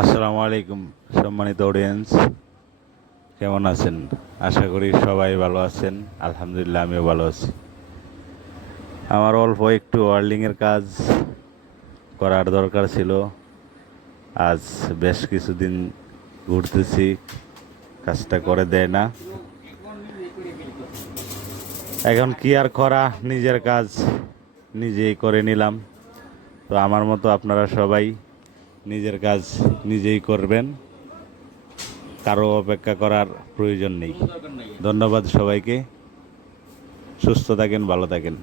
আসসালামু আলাইকুম সম্মানিত অডিয়েন্স, কেমন আছেন? আশা করি সবাই ভালো আছেন। আলহামদুলিল্লাহ, আমিও ভালো আছি। আমার অল্প একটু ওয়ার্ল্ডিংয়ের কাজ করার দরকার ছিল। আজ বেশ কিছুদিন ঘুরতেছি, কাজটা করে দেয় না। এখন কি আর করা, নিজের কাজ নিজেই করে নিলাম। তো আমার মতো আপনারা সবাই নিজের কাজ নিজেই করবেন, কারো অপেক্ষা করার প্রয়োজন নেই। ধন্যবাদ সবাইকে। সুস্থ থাকেন, ভালো থাকেন।